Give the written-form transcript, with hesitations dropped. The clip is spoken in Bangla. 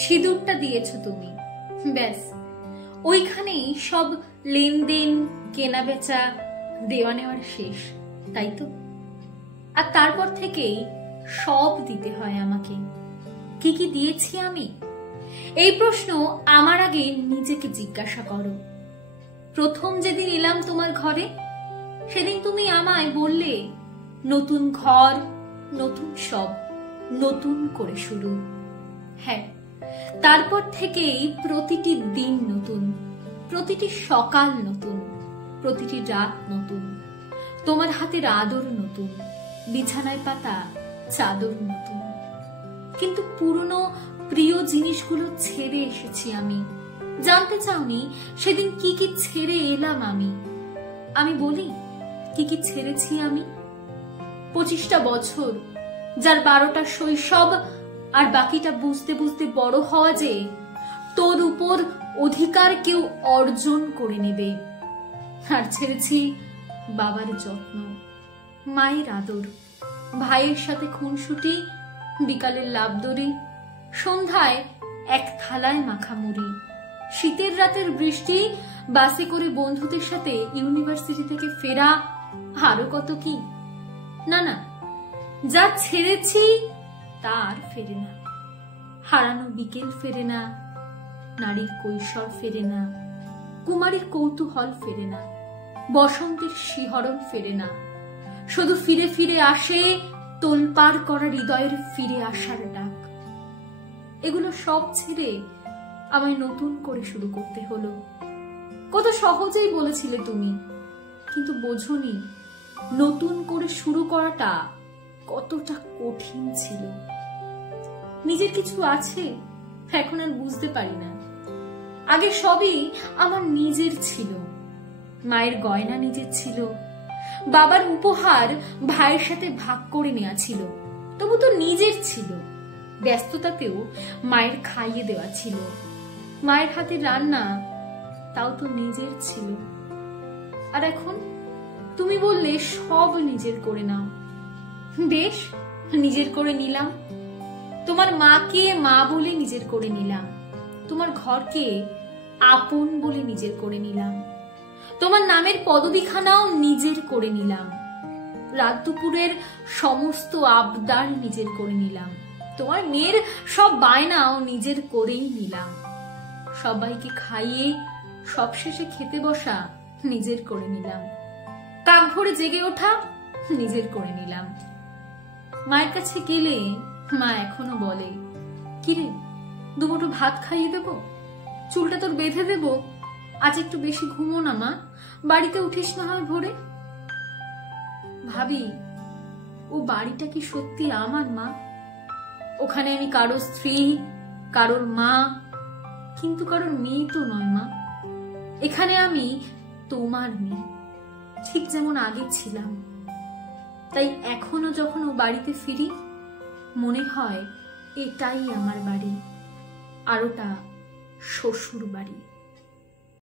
সিঁদুরটা দিয়েছ তুমি, ব্যাস ওইখানেই সব লেনদেন, কেনা বেচা, দেওয়া নেওয়ার শেষ, তাই তো? আর তারপর থেকেই সব দিতে হয় আমাকে। কি কি দিয়েছি আমি? এই প্রশ্ন আমার আগে নিজেকে জিজ্ঞাসা করো। প্রথম যেদিন এলাম তোমার ঘরে, সেদিন তুমি আমায় বললে নতুন ঘর, নতুন সব, নতুন করে শুরু। হ্যাঁ, তারপর থেকেই প্রতিটি দিন নতুন, প্রতিটি সকাল নতুন, প্রতিটি রাত নতুন। তোমার হাতের আদর নতুন, বিছানায় পাতা চাদর নতুন। কিন্তু পুরনো প্রিয় জিনিসগুলো ছেড়ে এসেছি আমি। জানতে চাওনি সেদিন কি কি ছেড়ে এলাম আমি? আমি বলি কি কি ছেড়েছি আমি? 25টা বছর, যার 12টা শৈশব আর বাকিটা বুঝতে বুঝতে বড় হওয়া, যে তোর উপর অধিকার কেউ অর্জন করে নেবে। আর ছেড়েছি বাবার যত্ন, মায়ের আদর, ভাইয়ের সাথে খুনসুটি, বিকালের লাবদড়ি, সন্ধ্যায় এক থালায় মাখা মুড়ি, শীতের রাতের বৃষ্টি, বাসে করে বন্ধুদের সাথে ইউনিভার্সিটি থেকে ফেরা, আরো কত কি। না না, যা ছেড়েছি তার ফেরে না। হারানো বিকেল ফেরে না, নারীর কৈশোর ফেরে না, কুমারীর কৌতূহল ফেরে না, বসন্তের শিহরণ ফেরে না। শুধু ফিরে ফিরে আসে তোলপাড় করা হৃদয়ের ফিরে আসার ডাক। এগুলো সব ছেড়ে আমায় নতুন করে শুরু করতে হলো। কত সহজেই বলেছিলে তুমি, কিন্তু বোঝনি নতুন করে শুরু করাটা কতটা কঠিন ছিল। নিজের কিছু আছে এখন আর বুঝতে পারি না। আগে সবই আমার নিজের ছিল। মায়ের গয়না নিজের ছিল, বাবার উপহার ভাইয়ের সাথে ভাগ করে নেওয়া ছিল, তবু তো নিজের ছিল। ব্যস্ততাতেও মায়ের খাইয়ে দেওয়া ছিল, মায়ের হাতে রান্না, তাও তো নিজের ছিল। আর এখন তুমি বললে সব নিজের করে নাও। বেশ, নিজের করে নিলাম। তোমার মাকে মা বলে নিজের করে নিলাম, তোমার ঘরকে আপন বলে নিজের করে নিলাম, তোমার নামের পদবিখানাও নিজের করে নিলাম, রাত দুপুরের সমস্ত আবদার নিজের করে নিলাম, তোমার মেয়ের সব বায়নাও নিজের করেই নিলাম, সবাইকে খাইয়ে সবশেষে খেতে বসা নিজের করে নিলাম, কাক ভরে জেগে ওঠা নিজের করে নিলাম। মায়ের কাছে গেলে মা এখনো বলে, কিরে দুমুঠো ভাত খাইয়ে দেব, চুলটা তোর বেঁধে দেব, আজ একটু বেশি ঘুমো না মা, বাড়িতে উঠিস না হয় ভোরে। ভাবি, ও বাড়িটা কি সত্যি আমার মা? ওখানে আমি কারো স্ত্রী, কারোর মা, কিন্তু কারোর মেয়ে তো নয় মা। এখানে আমি তোমার মেয়ে, ঠিক যেমন আগে ছিলাম। তাই এখনো যখন ও বাড়িতে ফিরি, মনে হয় এটাই আমার বাড়ি, আর ওটা শ্বশুর বাড়ি।